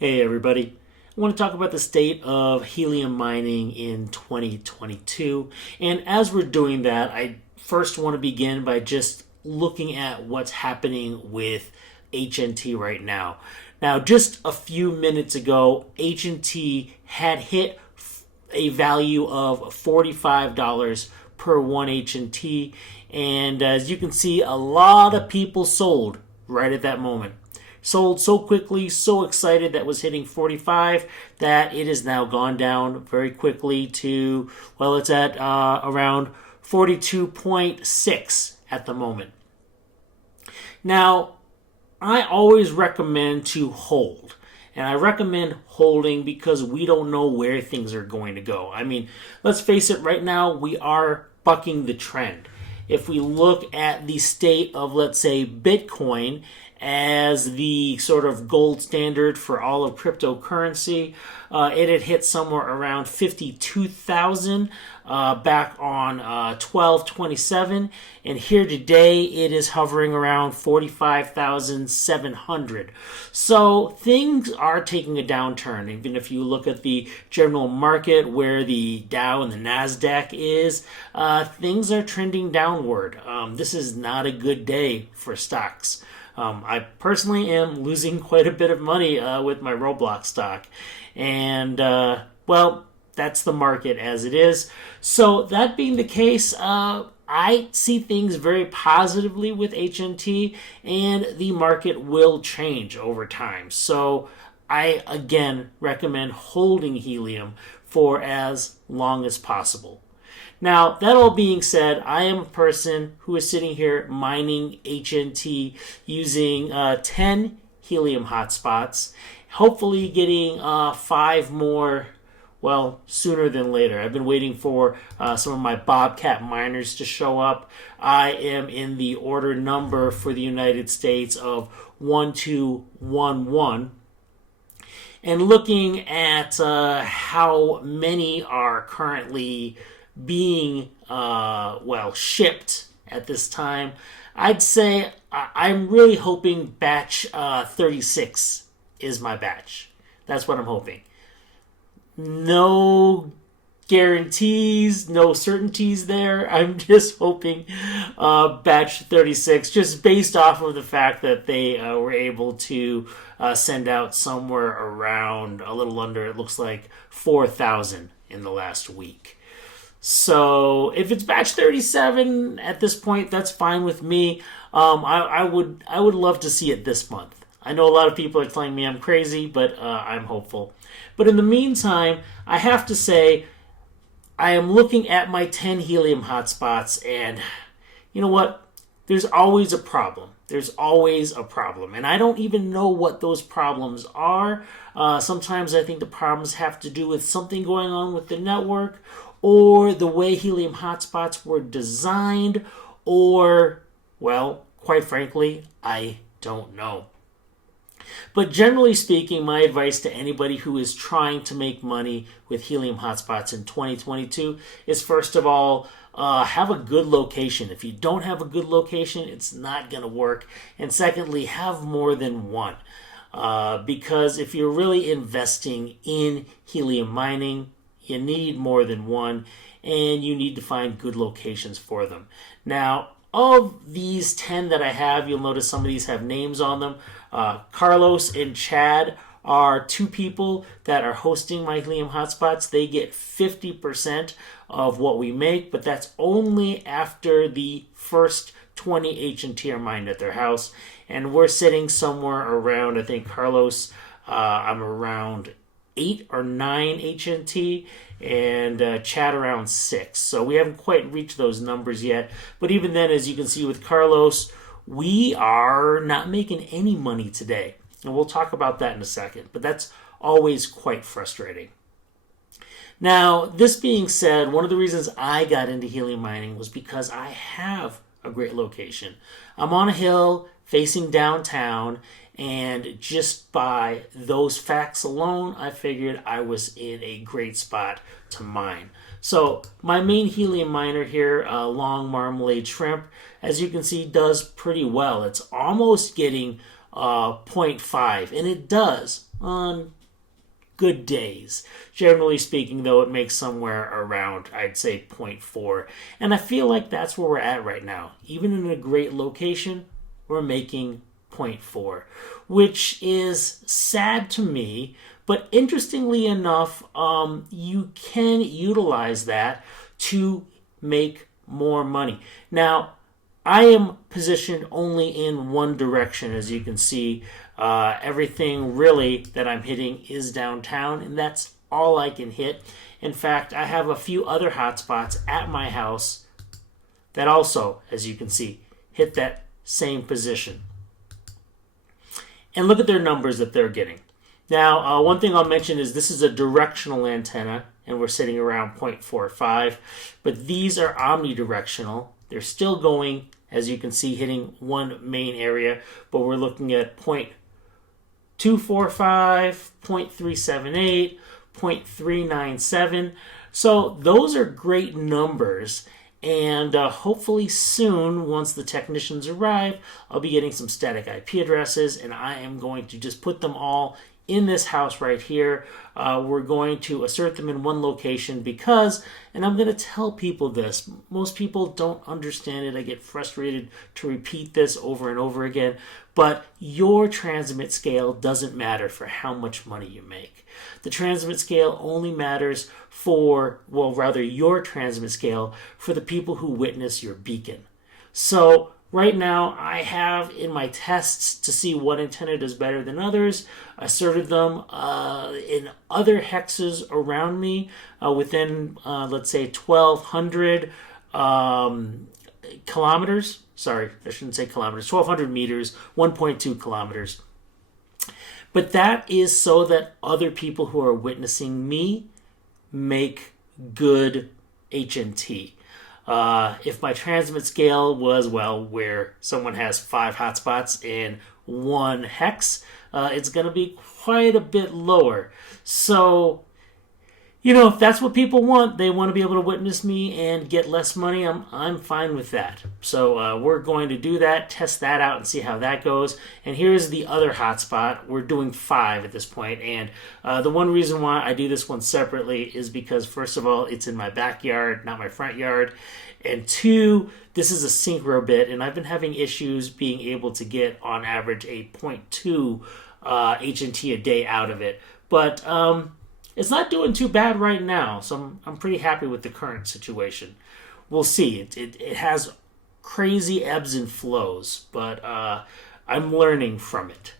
Hey everybody. I want to talk about the state of helium mining in 2022. And as we're doing that, I first want to begin by just looking at what's happening with HNT right now. Now, just a few minutes ago, HNT had hit a value of $45 per one HNT, and as you can see, a lot of people sold right at that moment. Sold so quickly, so excited that was hitting 45 that it has now gone down very quickly to, well, it's at around 42.6 at the moment. Now, I always recommend to hold. And I recommend holding because we don't know where things are going to go. I mean, let's face it, right now we are bucking the trend. If we look at the state of, let's say, Bitcoin as the sort of gold standard for all of cryptocurrency, it had hit somewhere around 52,000 back on 12/27, and here today it is hovering around 45,700. So things are taking a downturn. Even if you look at the general market where the Dow and the Nasdaq is, things are trending downward. This is not a good day for stocks. I personally am losing quite a bit of money with my Roblox stock. And, well, that's the market as it is. So, that being the case, I see things very positively with HNT, and the market will change over time. So, I again recommend holding helium for as long as possible. Now, that all being said, I am a person who is sitting here mining HNT using 10 helium hotspots, hopefully getting 5 more, well, sooner than later. I've been waiting for some of my Bobcat miners to show up. I am in the order number for the United States of 1211. And looking at how many are currently being shipped at this time, I'd say I'm really hoping batch 36 is my batch. That's what I'm hoping. No guarantees, no certainties there. I'm just hoping batch 36, just based off of the fact that they were able to send out somewhere around a little under, it looks like 4,000 in the last week. So if it's batch 37 at this point, that's fine with me. I would love to see it this month. I know a lot of people are telling me I'm crazy, but I'm hopeful. But in the meantime, I have to say, I am looking at my 10 helium hotspots, and you know what? There's always a problem. There's always a problem. And I don't even know what those problems are. Sometimes I think the problems have to do with something going on with the network, or the way helium hotspots were designed, or, well, quite frankly, I don't know. But generally speaking, my advice to anybody who is trying to make money with helium hotspots in 2022 is, first of all, have a good location. If you don't have a good location, it's not going to work. And secondly, have more than one. Because if you're really investing in helium mining, you need more than one, and you need to find good locations for them. Now, of these 10 that I have, you'll notice some of these have names on them. Carlos and Chad are 2 people that are hosting my helium hotspots. They get 50% of what we make, but that's only after the first 20 HNT are mined at their house. And we're sitting somewhere around, I think Carlos, I'm around 8 or 9 HNT, and Chad around 6. So we haven't quite reached those numbers yet. But even then, as you can see with Carlos, we are not making any money today. And we'll talk about that in a second. But that's always quite frustrating. Now, this being said, one of the reasons I got into helium mining was because I have a great location. I'm on a hill facing downtown, and just by those facts alone, I figured I was in a great spot to mine. So my main helium miner here, Long Marmalade Shrimp, as you can see, does pretty well. It's almost getting 0.5, and it does on good days. Generally speaking, though, it makes somewhere around, I'd say, 0.4. And I feel like that's where we're at right now. Even in a great location, we're making 0.4, which is sad to me. But interestingly enough, you can utilize that to make more money. Now, I am positioned only in one direction, as you can see. Everything really that I'm hitting is downtown, and that's all I can hit. In fact, I have a few other hotspots at my house that also, as you can see, hit that same position. And look at their numbers that they're getting. Now, one thing I'll mention is this is a directional antenna, and we're sitting around 0.45, but these are omnidirectional. They're still going, as you can see, hitting one main area, but we're looking at 0.245, 0.378, 0.397. So those are great numbers. And hopefully soon, once the technicians arrive, I'll be getting some static IP addresses, and I am going to just put them all in this house right here. We're going to assert them in one location because, and I'm going to tell people this, most people don't understand it. I get frustrated to repeat this over and over again, but your transmit scale doesn't matter for how much money you make. The transmit scale only matters for, well, rather your transmit scale for the people who witness your beacon. So right now, I have in my tests to see what antenna does better than others, asserted them in other hexes around me within, let's say, 1,200 kilometers. Sorry, I shouldn't say kilometers. 1,200 meters, 1.2 kilometers. But that is so that other people who are witnessing me make good HNT. If my transmit scale was, well, where someone has 5 hotspots in one hex, it's going to be quite a bit lower. So, you know, if that's what people want, they want to be able to witness me and get less money, I'm fine with that. So we're going to do that, test that out, and see how that goes. And here's the other hotspot. We're doing 5 at this point, and the one reason why I do this one separately is because, first of all, it's in my backyard, not my front yard. And 2, this is a synchro bit, and I've been having issues being able to get, on average, a 0.2 HNT a day out of it. But it's not doing too bad right now, so I'm pretty happy with the current situation. We'll see. It has crazy ebbs and flows, but I'm learning from it.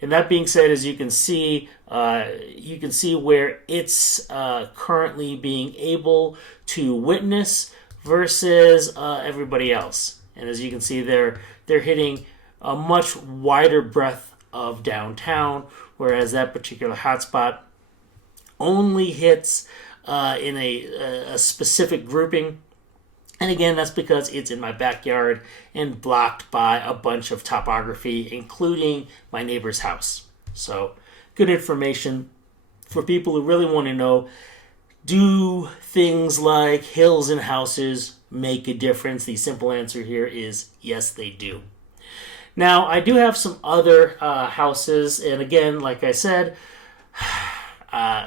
And that being said, as you can see where it's currently being able to witness versus everybody else. And as you can see, they're hitting a much wider breadth of downtown, whereas that particular hotspot only hits in a specific grouping. And again, that's because it's in my backyard and blocked by a bunch of topography, including my neighbor's house. So, good information for people who really want to know, do things like hills and houses make a difference? The simple answer here is yes, they do. Now, I do have some other houses, and again, like I said,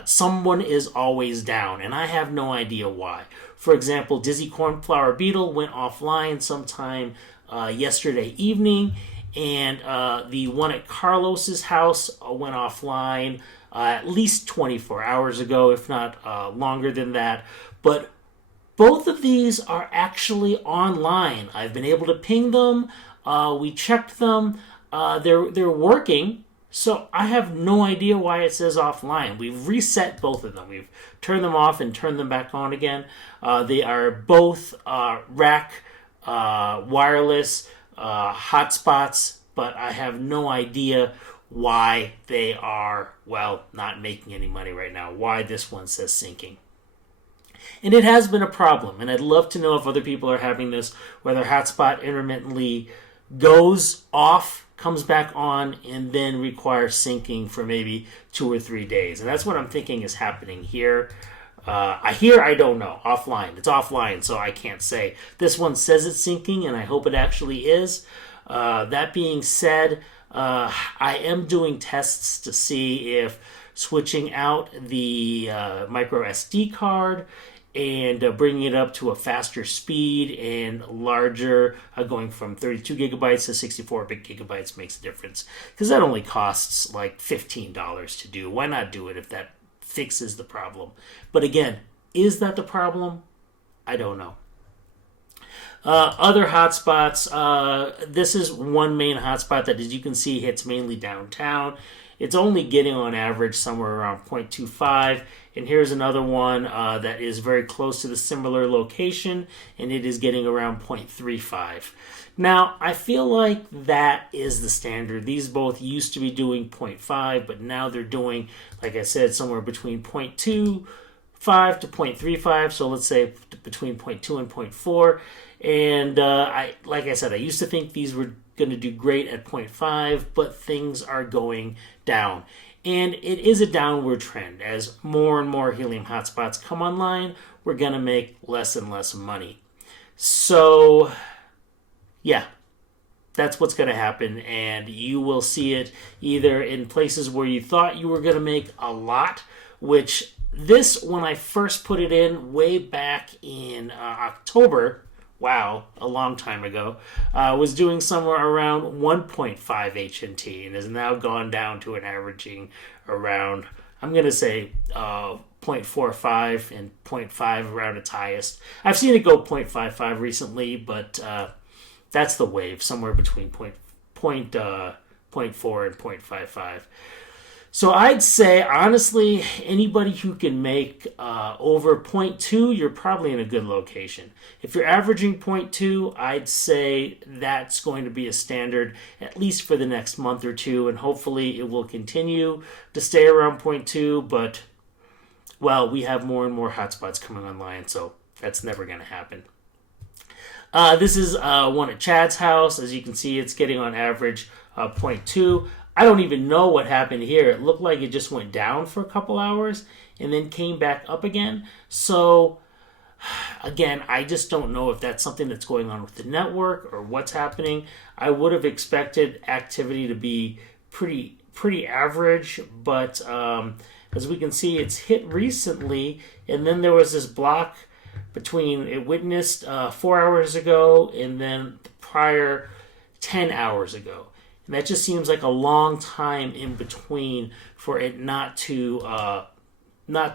someone is always down, and I have no idea why. For example, Dizzy Cornflower Beetle went offline sometime yesterday evening, and the one at Carlos's house went offline at least 24 hours ago, if not longer than that. But both of these are actually online. I've been able to ping them. We checked them. They're working. So I have no idea why it says offline. We've reset both of them. We've turned them off and turned them back on again. They are both rack wireless hotspots, but I have no idea why they are, well, not making any money right now, why this one says syncing. And it has been a problem, and I'd love to know if other people are having this, where their hotspot intermittently goes off, comes back on, and then requires syncing for maybe 2 or 3 days. And that's what I'm thinking is happening here. I don't know. Offline. It's offline, so I can't say. This one says it's syncing, and I hope it actually is. That being said, I am doing tests to see if switching out the micro SD card and bringing it up to a faster speed and larger, going from 32 gigabytes to 64 gigabytes makes a difference. Because that only costs like $15 to do. Why not do it if that fixes the problem? But again, is that the problem? I don't know. Other hotspots, this is one main hotspot that, as you can see, hits mainly downtown. It's only getting on average somewhere around 0.25. And here's another one that is very close to the similar location, and it is getting around 0.35. Now, I feel like that is the standard. These both used to be doing 0.5, but now they're doing, like I said, somewhere between 0.25 to 0.35. So let's say between 0.2 and 0.4. And like I said, I used to think these were going to do great at 0.5, but things are going down. And it is a downward trend. As more and more Helium hotspots come online, we're going to make less and less money. So, yeah, that's what's going to happen. And you will see it either in places where you thought you were going to make a lot, which this, when I first put it in way back in October, wow, a long time ago, was doing somewhere around 1.5 HNT and has now gone down to an averaging around, I'm going to say 0.45 and 0.5 around its highest. I've seen it go 0.55 recently, but that's the wave, somewhere between 0.4 and 0.55. So I'd say, honestly, anybody who can make over 0.2, you're probably in a good location. If you're averaging 0.2, I'd say that's going to be a standard, at least for the next month or two, and hopefully it will continue to stay around 0.2, but, well, we have more and more hotspots coming online, so that's never going to happen. This is one at Chad's house. As you can see, it's getting on average 0.2. I don't even know what happened here. It looked like it just went down for a couple hours and then came back up again. So, again, I just don't know if that's something that's going on with the network or what's happening. I would have expected activity to be pretty average, but as we can see, it's hit recently, and then there was this block between it witnessed 4 hours ago and then the prior 10 hours ago. And that just seems like a long time in between for it not to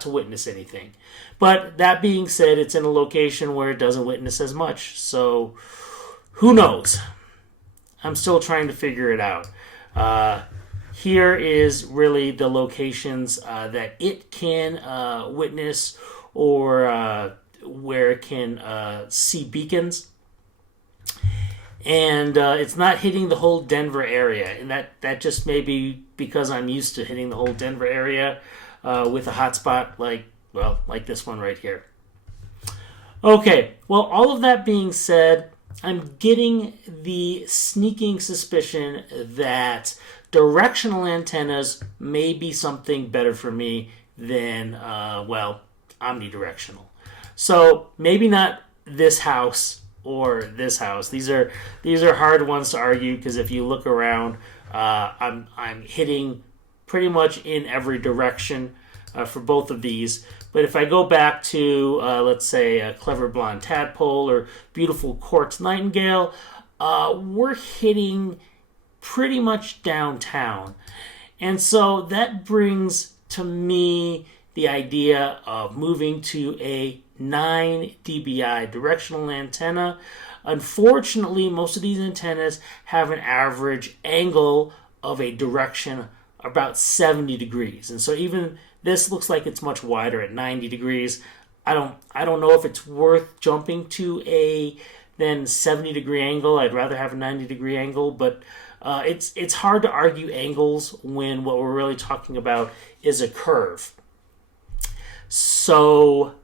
witness anything. But that being said, it's in a location where it doesn't witness as much. So who knows? I'm still trying to figure it out. Here is really the locations that it can witness or where it can see beacons. And it's not hitting the whole Denver area. And that just may be because I'm used to hitting the whole Denver area with a hotspot like this one right here. Okay, well, all of that being said, I'm getting the sneaking suspicion that directional antennas may be something better for me than, omnidirectional. So maybe not this house or this house. These are hard ones to argue because if you look around, I'm hitting pretty much in every direction for both of these. But if I go back to let's say a Clever Blonde Tadpole or Beautiful Quartz Nightingale, we're hitting pretty much downtown, and so that brings to me the idea of moving to a 9 dBi directional antenna. Unfortunately, most of these antennas have an average angle of a direction about 70 degrees. And so even this looks like it's much wider at 90 degrees. I don't know if it's worth jumping to a then 70 degree angle. I'd rather have a 90 degree angle, but it's hard to argue angles when what we're really talking about is a curve. So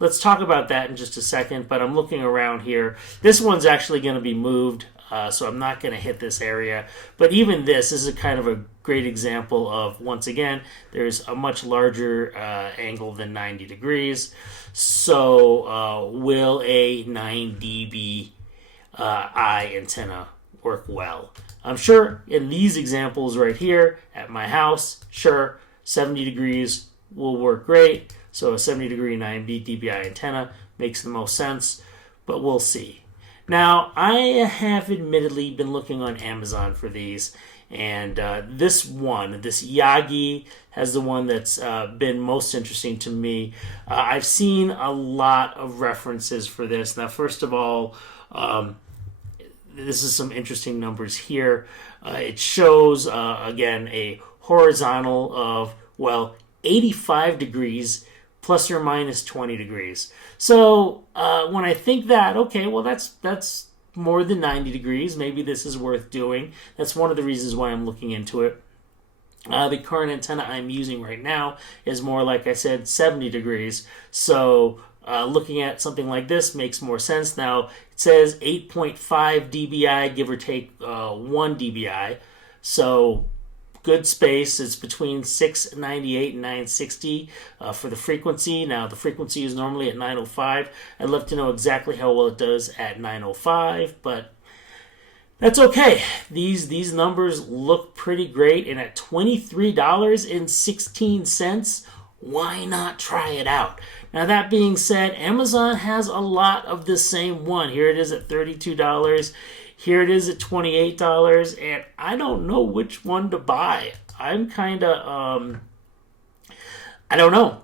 let's talk about that in just a second, but I'm looking around here. This one's actually going to be moved, so I'm not going to hit this area. But even this is a kind of a great example of, once again, there's a much larger angle than 90 degrees. So will a 9 dB eye antenna work well? I'm sure in these examples right here at my house, sure, 70 degrees will work great. So a 70 degree 9 dBi antenna makes the most sense, but we'll see. Now, I have admittedly been looking on Amazon for these, and this Yagi, has the one that's been most interesting to me. I've seen a lot of references for this. Now, first of all, this is some interesting numbers here. It shows, again, a horizontal of, 85 degrees plus or minus 20 degrees. So when I think that, okay, well, that's more than 90 degrees. Maybe this is worth doing. That's one of the reasons why I'm looking into it. The current antenna I'm using right now is more, like I said, 70 degrees. So looking at something like this makes more sense. Now, it says 8.5 dBi, give or take 1 dBi. So good space. It's between 698 and 960 for the frequency. Now, the frequency is normally at 905. I'd love to know exactly how well it does at 905, but that's okay. These numbers look pretty great, and at $23.16, why not try it out? Now, that being said, Amazon has a lot of the same one. Here it is at $32. Here it is at $28, and I don't know which one to buy. I'm kind of I don't know.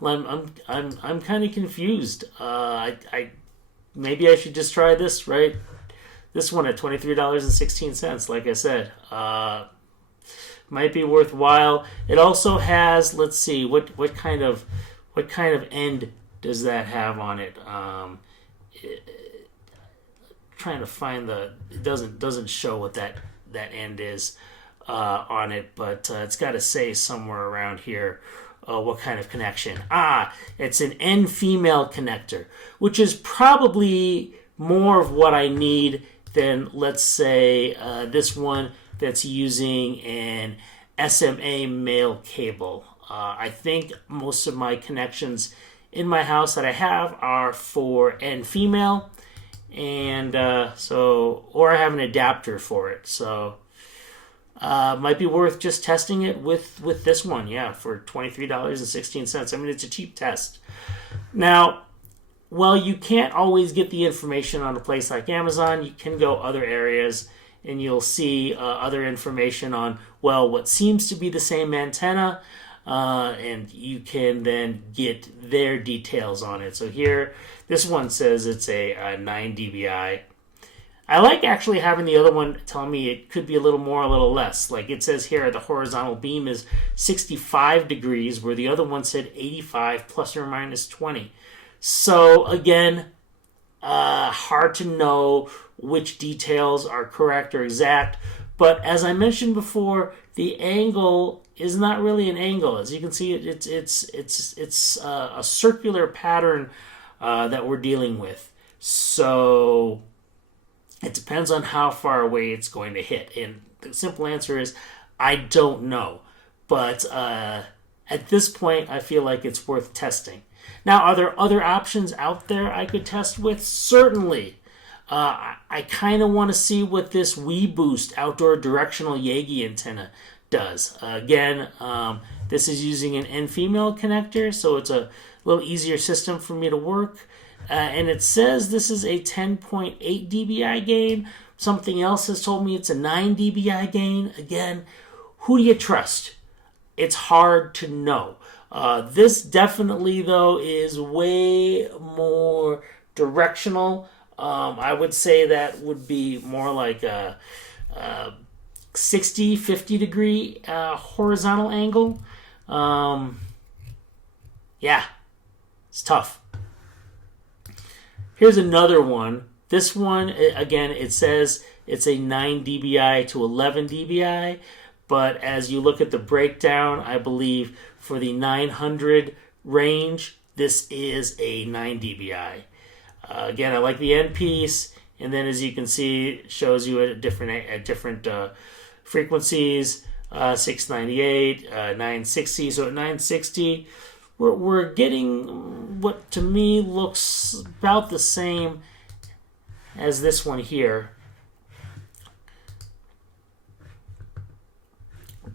I'm kind of confused. Maybe I should just try this, right? This one at $23.16. Like I said, might be worthwhile. It also has, let's see, what kind of end does that have on it? Trying to find it doesn't show what that end is on it, but it's got to say somewhere around here what kind of connection. It's an N female connector, which is probably more of what I need than, let's say, this one that's using an SMA male cable. I think most of my connections in my house that I have are for N female, and or I have an adapter for it. So might be worth just testing it with this one, for $23.16. I mean, it's a cheap test. Now, well, you can't always get the information on a place like Amazon. You can go other areas, and you'll see other information on, what seems to be the same antenna, and you can then get their details on it. So here, this one says it's a 9 dBi. I like actually having the other one tell me it could be a little more, a little less. Like it says here, the horizontal beam is 65 degrees, where the other one said 85 plus or minus 20. So again, hard to know which details are correct or exact. But as I mentioned before, the angle is not really an angle. As you can see, it's a circular pattern that we're dealing with. So it depends on how far away it's going to hit. And the simple answer is, I don't know. But at this point, I feel like it's worth testing. Now, are there other options out there I could test with? Certainly. I kind of want to see what this WeBoost outdoor directional Yagi antenna does. Again, this is using an N female connector, so it's a little easier system for me to work. And it says this is a 10.8 dBi gain. Something else has told me it's a 9 dBi gain. Again, who do you trust? It's hard to know. This definitely, though, is way more directional. I would say that would be more like a 60, 50 degree horizontal angle. It's tough. Here's another one. This one, again, it says it's a 9 dBi to 11 dBi, but as you look at the breakdown, I believe for the 900 range, this is a 9 dBi. Again, I like the end piece, and then as you can see, it shows you at different frequencies, 698, 960. So at 960, we're getting what to me looks about the same as this one here.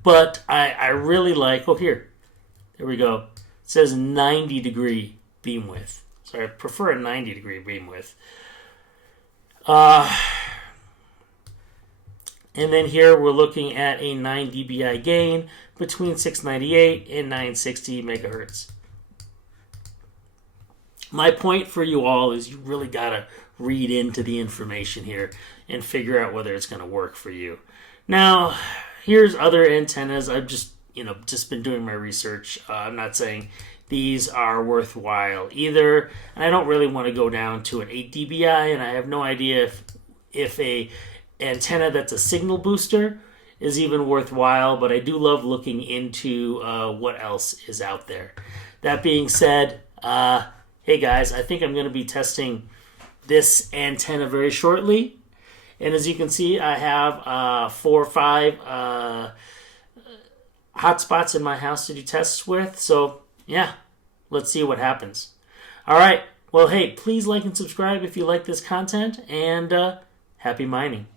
But I really like, oh, here we go. It says 90-degree beam width. So I prefer a 90-degree beam width. And then here we're looking at a 9 dBi gain between 698 and 960 megahertz. My point for you all is you really got to read into the information here and figure out whether it's going to work for you. Now, here's other antennas. I've just been doing my research. I'm not saying these are worthwhile either. And I don't really want to go down to an 8 dBi, and I have no idea if a antenna that's a signal booster is even worthwhile, but I do love looking into what else is out there. That being said, hey guys, I think I'm going to be testing this antenna very shortly. And as you can see, I have 4 or 5 hotspots in my house to do tests with. So yeah, let's see what happens. All right. Well, hey, please like and subscribe if you like this content, and happy mining.